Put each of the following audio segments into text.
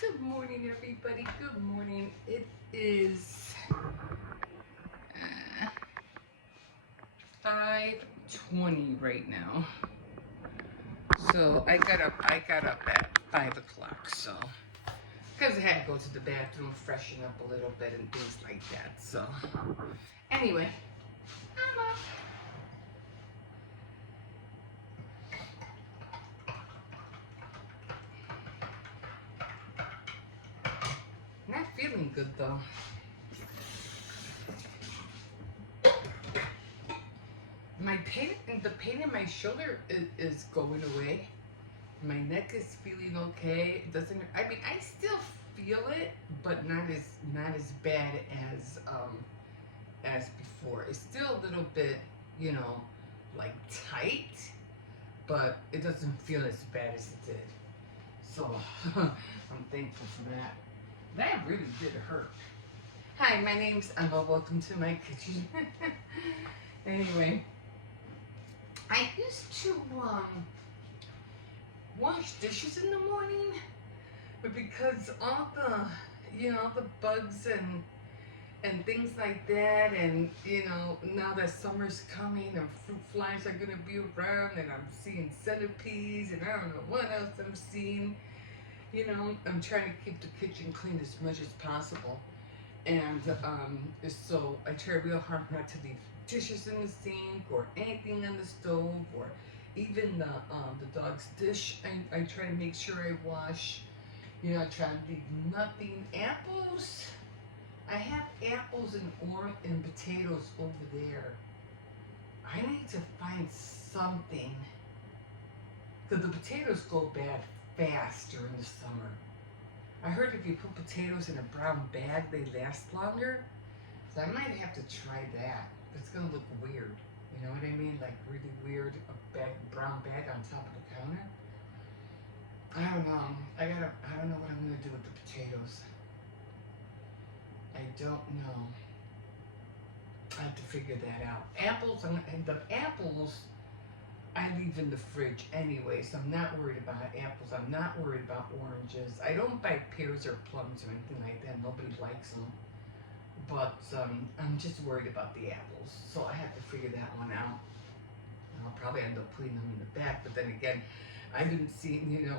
Good morning, everybody. Good morning. It is 5:20 right now. So I got up. At 5 o'clock. So because I had to go to the bathroom, freshen up a little bit, and things like that. So anyway, I'm up. Not feeling good though. The pain in my shoulder is going away. My neck is feeling okay. It doesn't. I mean, I still feel it, but not as bad as before. It's still a little bit, you know, like tight, but it doesn't feel as bad as it did. So I'm thankful for that. That really did hurt. Hi, my name's Emma. Welcome to my kitchen. Anyway, I used to wash dishes in the morning, but because all the bugs and things like that, and now that summer's coming and fruit flies are gonna be around, and I'm seeing centipedes, and I don't know what else I'm seeing. I'm trying to keep the kitchen clean as much as possible, and so I try real hard not to leave dishes in the sink or anything on the stove or even the dog's dish. I try to make sure I wash. I try to leave nothing. Apples. I have apples and potatoes over there. I need to find something because the potatoes go bad fast during the summer. I heard if you put potatoes in a brown bag, they last longer. So I might have to try that. It's gonna look weird. You know what I mean? Like really weird, brown bag on top of the counter. I don't know. I don't know what I'm gonna do with the potatoes. I don't know. I have to figure that out. The apples I leave in the fridge anyway, so I'm not worried about apples. I'm not worried about oranges. I don't buy pears or plums or anything like that. Nobody likes them. But I'm just worried about the apples. So I have to figure that one out. And I'll probably end up putting them in the back. But then again, I've been seeing,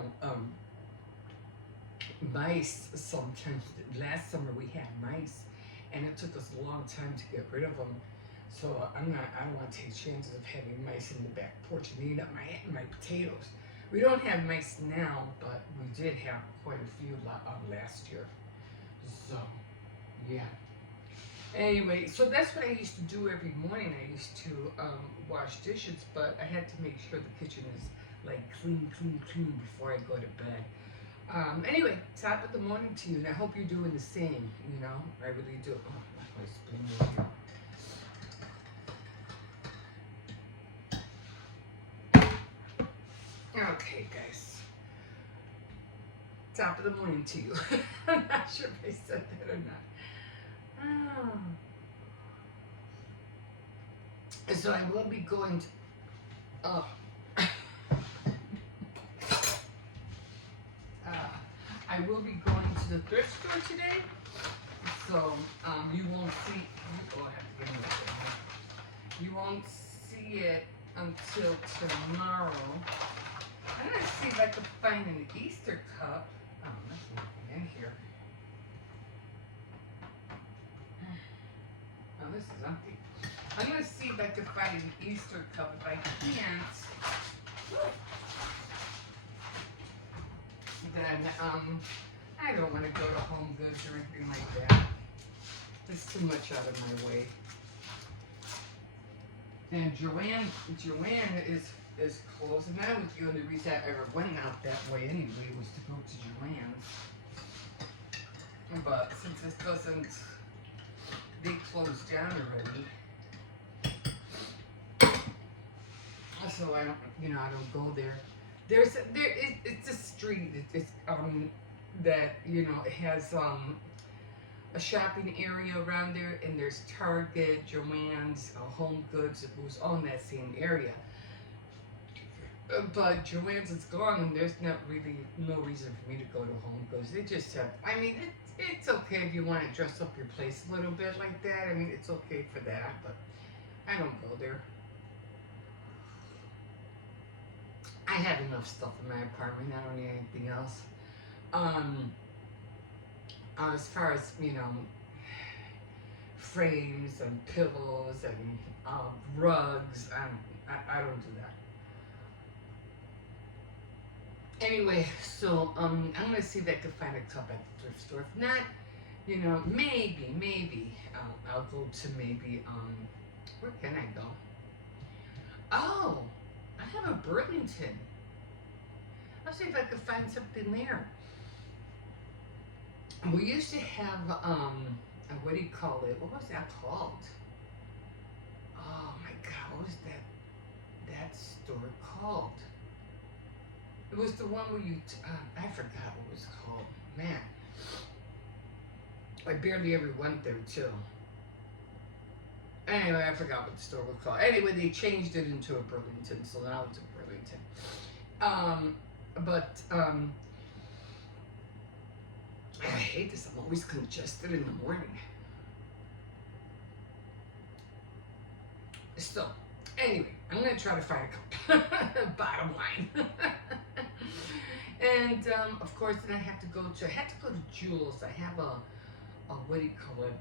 mice sometimes. Last summer we had mice, and it took us a long time to get rid of them. So I don't want to take chances of having mice in the back porch and eating up my potatoes. We don't have mice now, but we did have quite a few last year. So, yeah. Anyway, so that's what I used to do every morning. I used to wash dishes, but I had to make sure the kitchen is like clean before I go to bed. Anyway, top of the morning to you, and I hope you're doing the same. I really do. Oh, my spoon is here. Okay, guys. Top of the morning to you. I'm not sure if I said that or not. Oh. So I will be going to. Oh. I will be going to the thrift store today. So you won't see. Oh, I have to get it. You won't see it until tomorrow. I'm gonna see if I can find an Easter cup. Oh, there's nothing in here. Oh, this is empty. I'm gonna see if I can find an Easter cup. If I can't, then I don't want to go to Home Goods or anything like that. It's too much out of my way. And Joanne is closed, and that was the only reason I ever went out that way anyway, was to go to Joanne's. But since this doesn't, they closed down already. So I don't go there. It's a street. It's that it has a shopping area around there, and there's Target, Joann's, Home Goods. It was all in that same area. But Joanne's is gone, and there's not really no reason for me to go to Home Goods. They just have. I mean, it's okay if you want to dress up your place a little bit like that. I mean, it's okay for that, but I don't go there. I have enough stuff in my apartment. I don't need anything else. Um, as far as frames and pillows and rugs, I don't do that. Anyway, so I'm gonna see if I can find a cup at the thrift store. If not, maybe I'll go to maybe where can I go? Oh, I have a Burlington. I'll see if I can find something there. We used to have what do you call it? What was that called? Oh my God, what was that store called? It was the one where I forgot what it was called. Man, I barely ever went there too. Anyway, I forgot what the store was called. Anyway, they changed it into a Burlington, so now it's a Burlington. But I hate this. I'm always congested in the morning. So, anyway, I'm gonna try to find a cup. Bottom line. And of course, then I had to go to Jewel's. I have a what do you call it?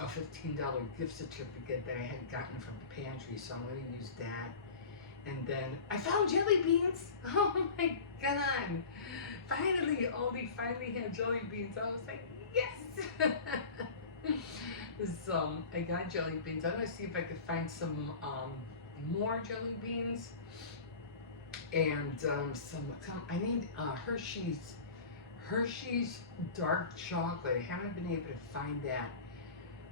A $15 gift certificate that I had gotten from the pantry, so I'm going to use that. And then I found jelly beans. Oh my God! Finally, Aldi finally had jelly beans. I was like, yes. So I got jelly beans. I'm going to see if I could find some more jelly beans. And I need Hershey's dark chocolate. I haven't been able to find that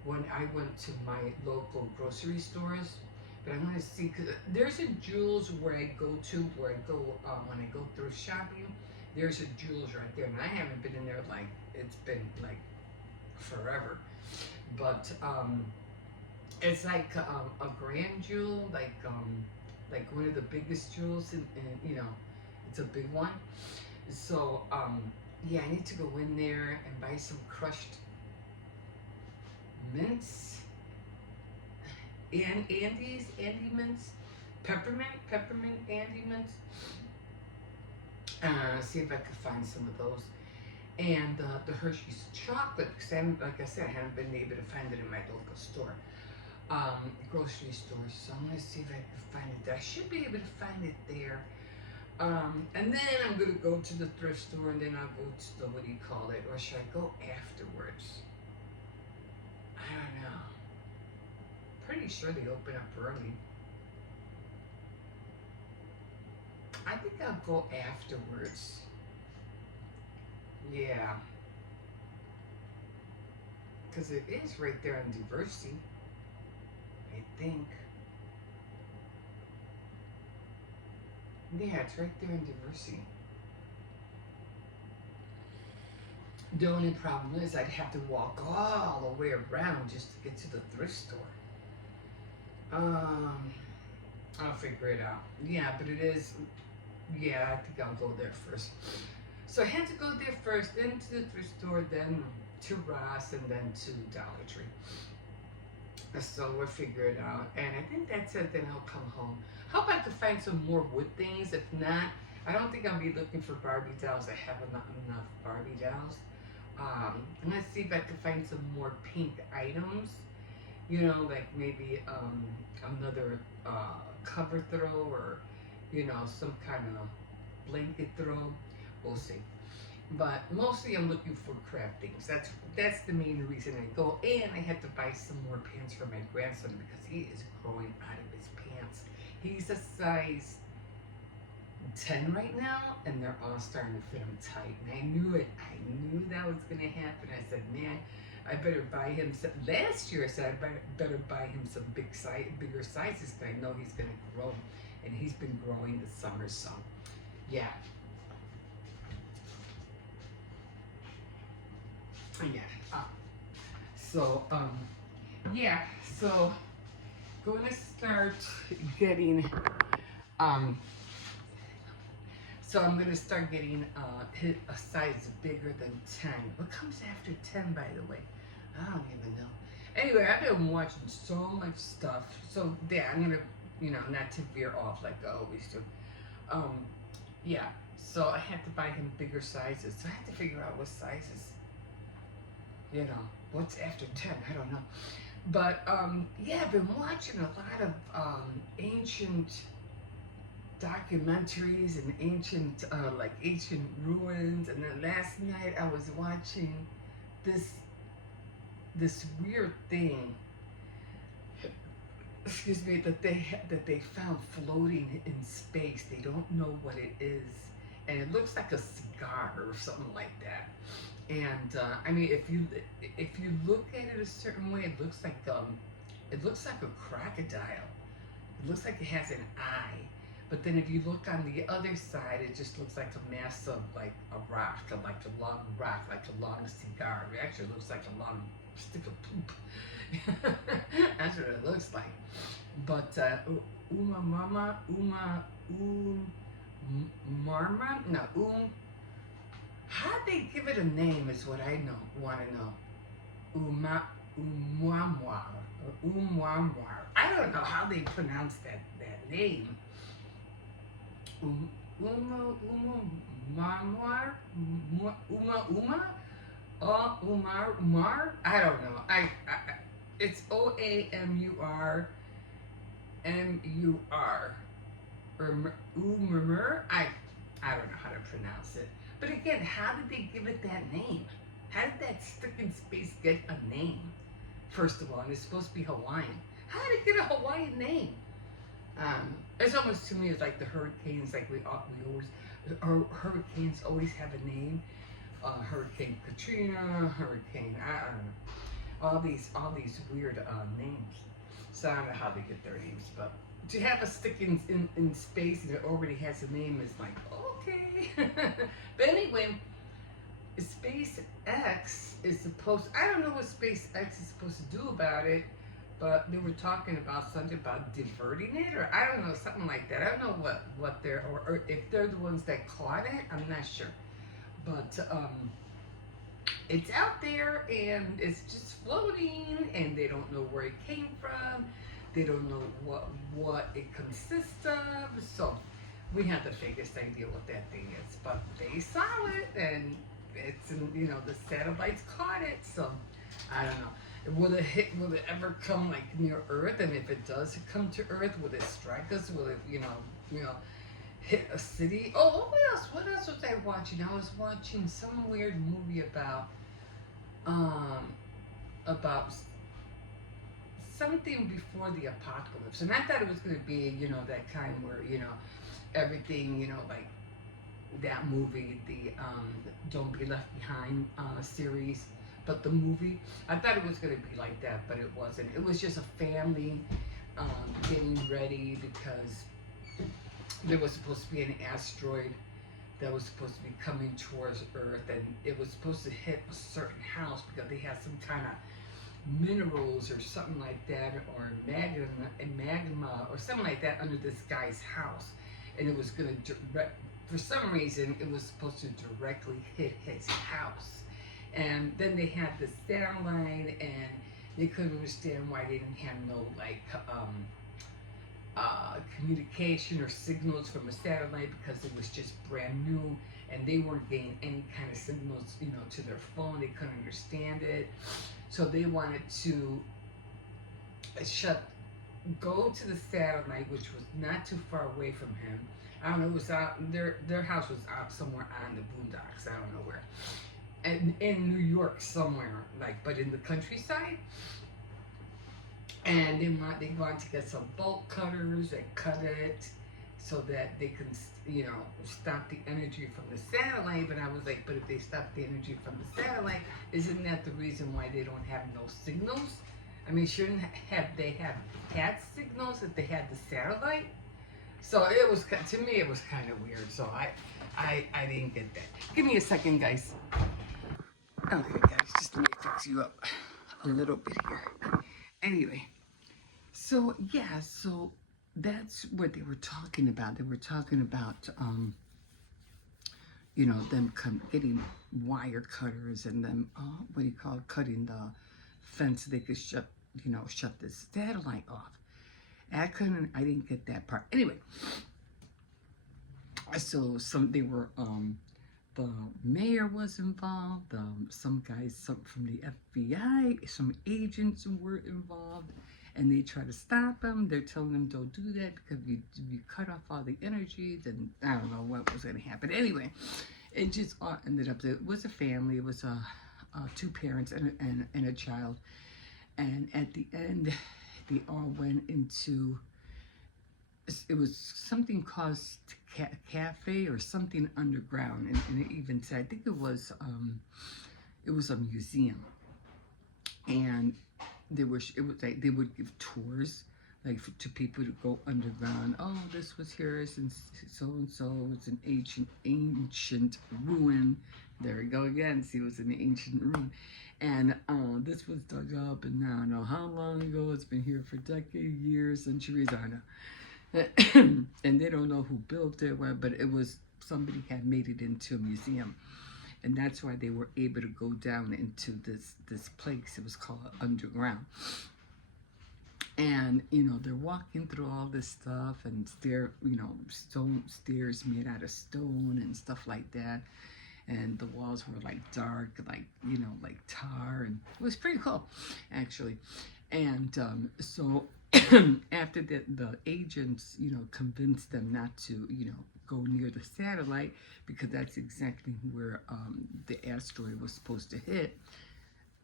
when I went to my local grocery stores, but I'm gonna see, because there's a Jewel's where I go when I go thrift shopping. There's a Jewel's right there, and I haven't been in there it's been like forever. But it's like a grand jewel, like one of the biggest jewels, and it's a big one. So yeah, I need to go in there and buy some crushed mints and Andy mints, peppermint Andy mints. See if I could find some of those, and the Hershey's chocolate, because like I said, I haven't been able to find it in my local store. Grocery stores, so I'm gonna see if I can find it there. I should be able to find it there. And then I'm gonna go to the thrift store, and then I'll go to the what do you call it, or should I go afterwards? I don't know. Pretty sure they open up early. I think I'll go afterwards. Yeah, because it is right there in Diversity, I think. Yeah, it's right there in Diversity. The only problem is I'd have to walk all the way around just to get to the thrift store. I'll figure it out. Yeah, but it is. Yeah, I think I'll go there first. So I had to go there first, then to the thrift store, then to Ross, and then to Dollar Tree. So we'll figure it out. And I think that's it. Then I'll come home. Hope I can find some more wood things. If not, I don't think I'll be looking for Barbie dolls. I have enough Barbie dolls. I'm gonna see if I can find some more pink items. Like maybe another cover throw, or some kind of blanket throw. We'll see. But mostly I'm looking for craft things. That's the main reason I go. And I had to buy some more pants for my grandson because he is growing out of his pants. He's a size 10 right now, and they're all starting to fit him tight. And I knew it. I knew that was going to happen. I said, man, I better buy him some. Last year I said I better buy him some bigger sizes, because I know he's going to grow. And he's been growing this summer, so yeah. Yeah. So yeah. So going to start getting So I'm gonna start getting hit a size bigger than 10. What comes after 10, by the way? I don't even know. Anyway, I've been watching so much stuff. So yeah, I'm gonna, not to veer off like I always do. Um, yeah. So I had to buy him bigger sizes. So I had to figure out what sizes. What's after 10? I don't know. But yeah, I've been watching a lot of ancient documentaries and ancient ruins. And then last night I was watching this weird thing, excuse me, that they found floating in space. They don't know what it is, and it looks like a cigar or something like that. And I mean, if you look at it a certain way, it looks like a crocodile. It looks like it has an eye. But then if you look on the other side, it just looks like a mass of like a rock, like a long rock, like a long cigar. It actually looks like a long stick of poop. That's what it looks like. But marma, no, how'd they give it a name is what I want to know. Umwamwar, or Umwamwar. I don't know how they pronounce that name. Umar, Umar. I don't know. It's Oamurmur, or Umur. I don't know how to pronounce it. But again, how did they give it that name? How did that stick in space get a name? First of all, and it's supposed to be Hawaiian. How did it get a Hawaiian name? It's almost to me it's like the hurricanes, like hurricanes always have a name. Hurricane Katrina, Hurricane, I don't know, all these weird names. So I don't know how they get their names, but to have a stick in space and it already has a name is like, okay. But anyway, SpaceX is supposed, I don't know what SpaceX is supposed to do about it, but they were talking about something about diverting it, or I don't know, something like that. I don't know what they're, or if they're the ones that caught it, I'm not sure. But it's out there and it's just floating, and they don't know where it came from. They don't know what it consists of. So we have the vaguest idea what that thing is. But they saw it, and it's the satellites caught it. So I don't know. Will it ever come like near Earth? And if it does come to Earth, will it strike us? Will it, hit a city? Oh, what else was I watching? I was watching some weird movie about something before the apocalypse. And I thought it was going to be, that kind where, everything, like that movie, the Don't Be Left Behind series. But the movie, I thought it was going to be like that, but it wasn't. It was just a family getting ready because there was supposed to be an asteroid that was supposed to be coming towards Earth, and it was supposed to hit a certain house because they had some kind of minerals or something like that, or magma or something like that under this guy's house. And it was going to, for some reason, it was supposed to directly hit his house. And then they had the satellite, and they couldn't understand why they didn't have no communication or signals from a satellite because it was just brand new, and they weren't getting any kind of signals, to their phone. They couldn't understand it, so they wanted to go to the satellite, which was not too far away from him. I don't know. It was out. Their house was out somewhere on the boondocks. I don't know where. And in New York somewhere, but in the countryside. And they want to get some bolt cutters and cut it so that they can, stop the energy from the satellite. But I was like, but if they stop the energy from the satellite, isn't that the reason why they don't have no signals? I mean, shouldn't they have had signals if they had the satellite? So it was, to me, it was kind of weird. So I didn't get that. Give me a second, guys. Okay, guys, just let me fix you up a little bit here. Anyway, so yeah, so that's what they were talking about. They were talking about them getting wire cutters and them, what do you call it, cutting the fence so they could shut the satellite off. I didn't get that part. Anyway, so they were, the mayor was involved, some guys from the FBI, some agents were involved, and they try to stop them. They're telling them don't do that because if you cut off all the energy, then I don't know what was going to happen. Anyway, it just all ended up, it was a family. It was two parents and a child. And at the end, they all went into, it was something called cafe or something underground, and it even said, I think it was a museum, and it was like they would give tours like to people to go underground. Oh, this was here since so and so. It's an ancient ruin. There we go again. See, it was an ancient ruin, and this was dug up, and now I don't know how long ago. It's been here for decades, years, centuries. I don't know. And they don't know who built it, but it was somebody had made it into a museum, and that's why they were able to go down into this place. It was called underground, and they're walking through all this stuff, and stone stairs made out of stone and stuff like that, and the walls were like dark, like like tar, and it was pretty cool, actually, and so. After the agents, convinced them not to, go near the satellite because that's exactly where the asteroid was supposed to hit.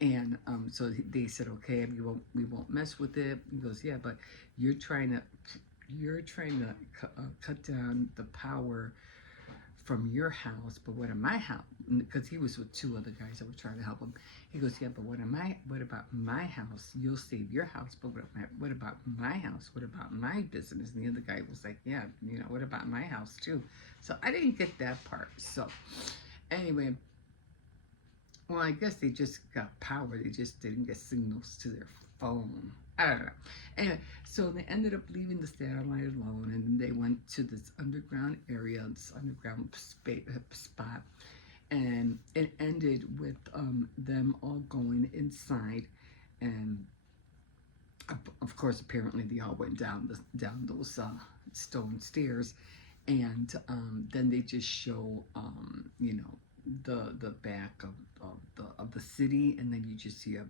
And so they said, okay, we won't mess with it. He goes, yeah, but you're trying to cut down the power from your house, but what am my house? Because he was with two other guys that were trying to help him. He goes, yeah, but what about my house? You'll save your house, but what about my house? What about my business? And the other guy was like, yeah, what about my house too? So I didn't get that part. So anyway, well, I guess they just got power. They just didn't get signals to their phone. I don't know. Anyway, so they ended up leaving the satellite alone, and they went to this underground area, this underground spot, and it ended with them all going inside, and of course, apparently they all went down those stone stairs, and then they just show the back of the city, and then you just see a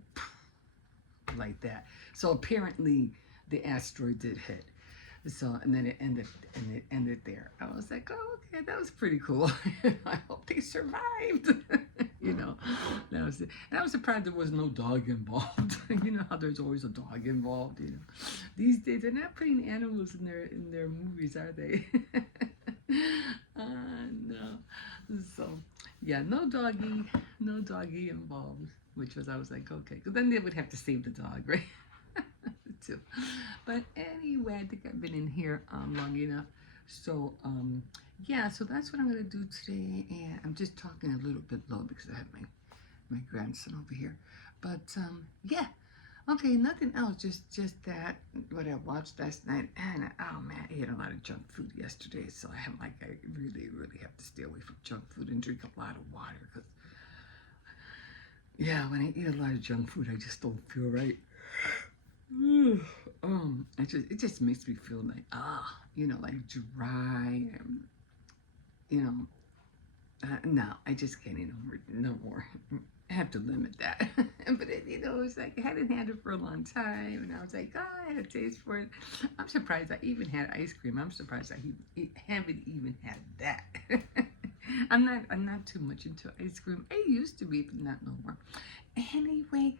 like that. So apparently the asteroid did hit. So and then it ended there. I was like, oh, okay, that was pretty cool. I hope they survived. That was it. And I was surprised there was no dog involved. You know how there's always a dog involved. These days they're not putting animals in their movies, are they? No. So yeah, no doggy involved. I was like, okay, because then they would have to save the dog, right? Too. But anyway, I think I've been in here long enough. So yeah, so that's what I'm gonna do today, and I'm just talking a little bit low because I have my grandson over here. But yeah, okay, nothing else. Just that what I watched last night, and oh man, I ate a lot of junk food yesterday, so I really have to stay away from junk food and drink a lot of water because. Yeah, when I eat a lot of junk food, I just don't feel right. It just makes me feel like like dry, and no, I just can't eat no more. I have to limit that. But it's like I hadn't had it for a long time, and I was like, I had a taste for it. I'm surprised I even had ice cream. I'm surprised I haven't even had that. I'm not too much into ice cream. I used to be, but not no more. Anyway,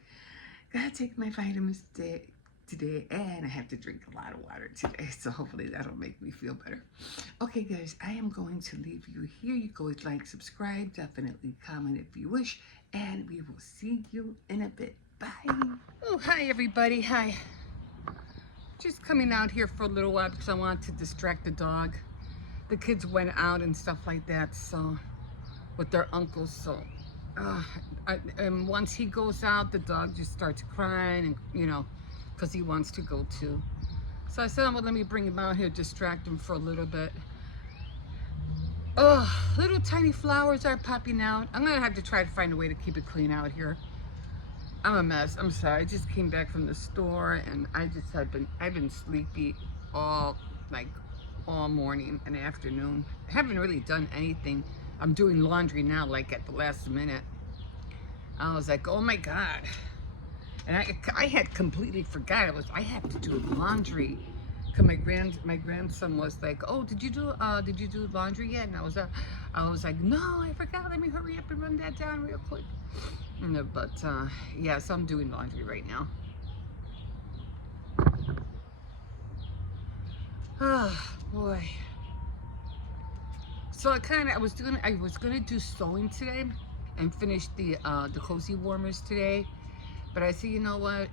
gotta take my vitamins today, and I have to drink a lot of water today. So hopefully that'll make me feel better. Okay, guys, I am going to leave you here. You go like, subscribe, definitely comment if you wish, and we will see you in a bit. Bye. Oh, hi everybody. Hi. Just coming out here for a little while because I want to distract the dog. The kids went out and stuff like that, so with their uncles. So, and once he goes out, the dog just starts crying, and because he wants to go too. So I said, well, let me bring him out here, distract him for a little bit. Oh, little tiny flowers are popping out. I'm gonna have to try to find a way to keep it clean out here. I'm a mess. I'm sorry. I just came back from the store and I've been sleepy all like all morning and afternoon. I haven't really done anything. I'm doing laundry now, like at the last minute. I was like, oh my God. And I had completely forgot I had to do laundry. Cause my grandson was like, oh, did you do laundry yet? And I was like, no, I forgot. Let me hurry up and run that down real quick. No, but yeah, so I'm doing laundry right now. Oh boy. So I was gonna do sewing today and finish the cozy warmers today, but I said, you know what?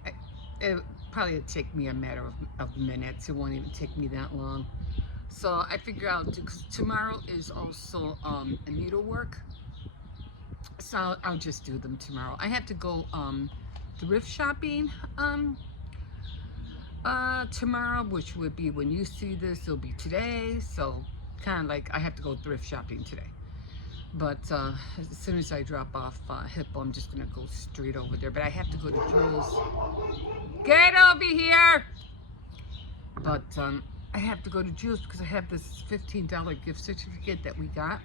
It probably would take me a matter of minutes. It won't even take me that long. So I figure I'll do, cause tomorrow is also a needlework. So I'll just do them tomorrow. I have to go thrift shopping tomorrow, which would be when you see this, it'll be today. So kind of like I have to go thrift shopping today. But as soon as I drop off Hippo, I'm just gonna go straight over there. But I have to go to Jules. Get over here! But I have to go to Jules because I have this $15 gift certificate that we got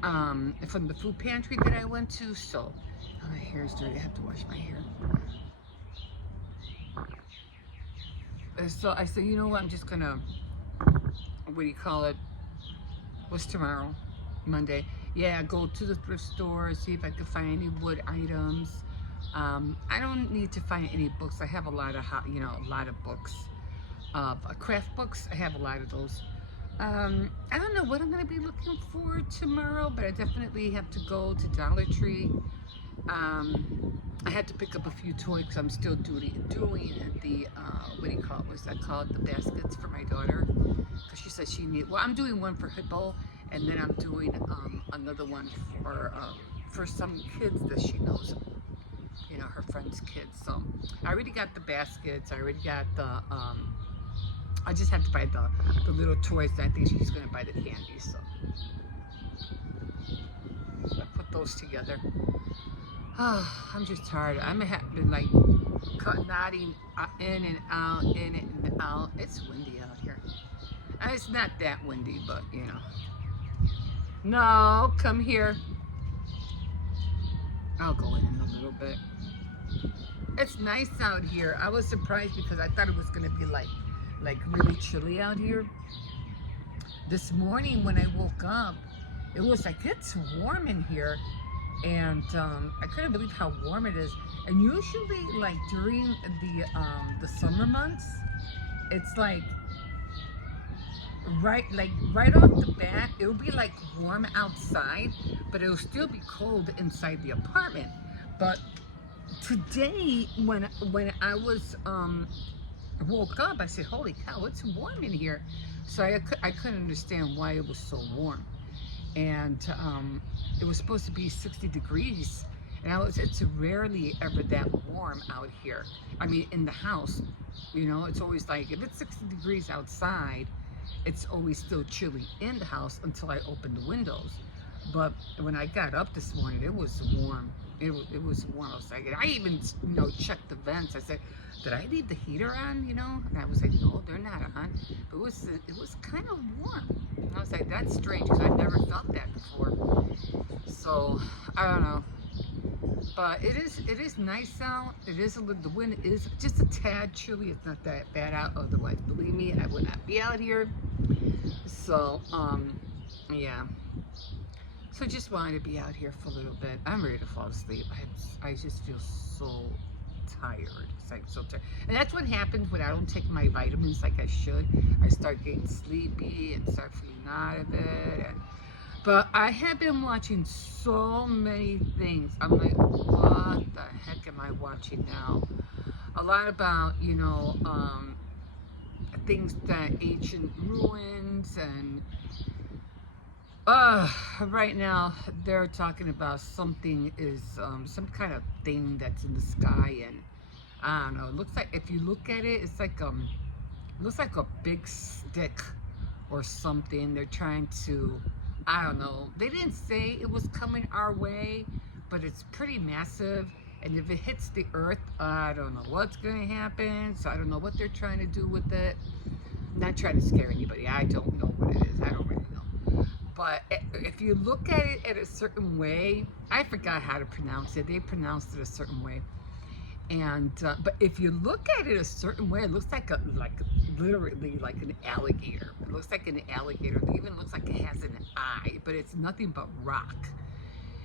from the food pantry that I went to. So my hair is dirty. I have to wash my hair. So I said, you know what? I'm just gonna, what do you call it? What's tomorrow? Monday. Yeah, go to the thrift store, see if I can find any wood items. I don't need to find any books. I have a lot of, a lot of books. Craft books, I have a lot of those. I don't know what I'm going to be looking for tomorrow, but I definitely have to go to Dollar Tree. I had to pick up a few toys because I'm still doing the, what do you call it? What's that called? The baskets for my daughter. Because she said she needed, well, I'm doing one for Hippo, and then I'm doing another one for some kids that she knows, you know, her friends' kids. So I already got the baskets. I already got the, I just have to buy the little toys. I think she's going to buy the candy. So I put those together. Oh, I'm just tired. I'm been like nodding in and out, in and out. It's windy out here. It's not that windy, but you know. No, come here. I'll go in a little bit. It's nice out here. I was surprised because I thought it was gonna be like really chilly out here. This morning when I woke up, it was like, it's warm in here. And I couldn't believe how warm it is. And usually, like during the summer months, it's like right off the bat, it'll be like warm outside, but it'll still be cold inside the apartment. But today, when I was woke up, I said, "Holy cow, it's warm in here!" So I couldn't understand why it was so warm. And it was supposed to be 60 degrees, and it's rarely ever that warm out here. I mean, in the house, you know, it's always like, if it's 60 degrees outside, it's always still chilly in the house until I open the windows. But when I got up this morning, it was warm. It was warm. I even, you know, checked the vents. I said, did I leave the heater on, you know? And I was like, no, they're not on. But it was kind of warm. And I was like, that's strange because I've never felt that before. So I don't know. But it is nice out. It is a little, the wind is just a tad chilly. It's not that bad out. Otherwise, believe me, I would not be out here. So yeah. So just wanted to be out here for a little bit. I'm ready to fall asleep. I just feel so tired. It's like so tired. And that's what happens when I don't take my vitamins like I should. I start getting sleepy and start feeling out of it. But I have been watching so many things. I'm like, what the heck am I watching now? A lot about, you know, things that ancient ruins and right now they're talking about something is some kind of thing that's in the sky, and I don't know, it looks like, if you look at it, it's like it looks like a big stick or something. They're trying to, I don't know. They didn't say it was coming our way, but it's pretty massive. And if it hits the earth, I don't know what's going to happen. So I don't know what they're trying to do with it. I'm not trying to scare anybody. I don't know what it is. I don't really know. But if you look at it at a certain way, I forgot how to pronounce it. They pronounced it a certain way. And but if you look at it a certain way, it looks like literally like an alligator. It looks like an alligator. It even looks like it has an eye, but it's nothing but rock.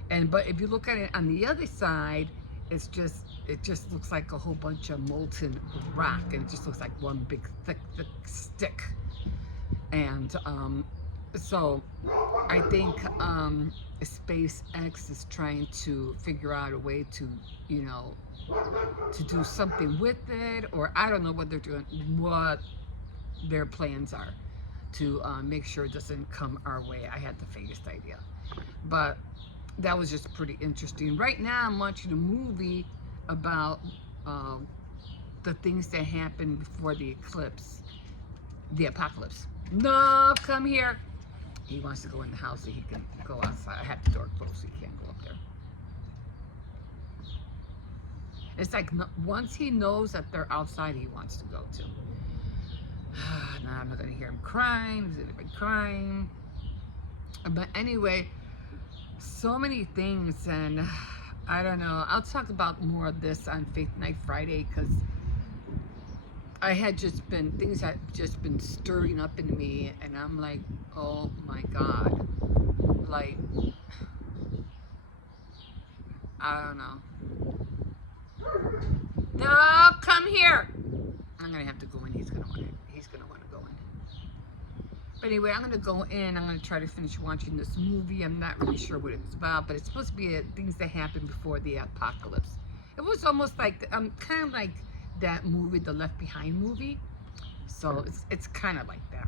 But if you look at it on the other side, it just looks like a whole bunch of molten rock, and it just looks like one big thick stick. And so I think SpaceX is trying to figure out a way to, you know, to do something with it, or I don't know what they're doing, what their plans are to make sure it doesn't come our way. I had the faintest idea, but that was just pretty interesting. Right now I'm watching a movie about the things that happened before the eclipse, the apocalypse. No, come here. He wants to go in the house so he can go outside. I have the door closed so he can't go up there. It's like once he knows that they're outside, he wants to go to. Now I'm not going to hear him crying. He's going to be crying. But anyway, so many things, and I don't know. I'll talk about more of this on Faith Night Friday, because things had just been stirring up in me, and I'm like, oh my God. Like, I don't know. No, come here. I'm gonna have to go in. He's gonna want to go in. But anyway, I'm gonna go in. I'm gonna try to finish watching this movie. I'm not really sure what it's about, but it's supposed to be things that happened before the apocalypse. It was almost like kind of like that movie, the Left Behind movie. So it's kind of like that.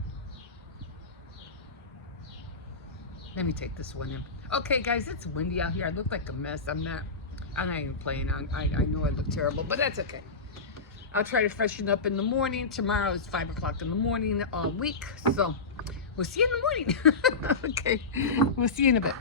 Let me take this one in. Okay, guys, it's windy out here. I look like a mess. I'm not even playing. I know I look terrible, but that's okay. I'll try to freshen up in the morning. Tomorrow is 5 o'clock in the morning all week. So we'll see you in the morning. Okay, we'll see you in a bit.